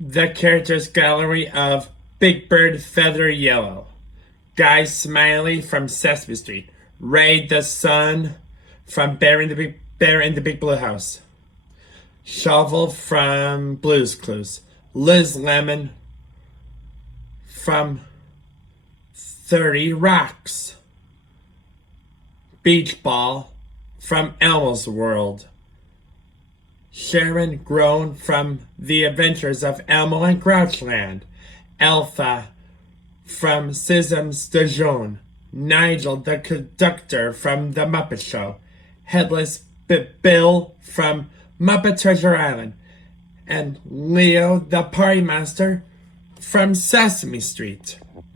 The characters gallery of Big Bird Feather Yellow, Guy Smiley from Sesame Street, Ray the Sun from Bear in the Big Blue House, Shovel from Blue's Clues, Liz Lemon from 30 Rocks, Beachball from Elmo's World, Sharon Groan from The Adventures of Elmo and Grouchland, Alfa from Sesam's Stasjon, Nigel the Conductor from The Muppet Show, Headless Bill from Muppet Treasure Island, and Leo the Party Master from Sesame Street.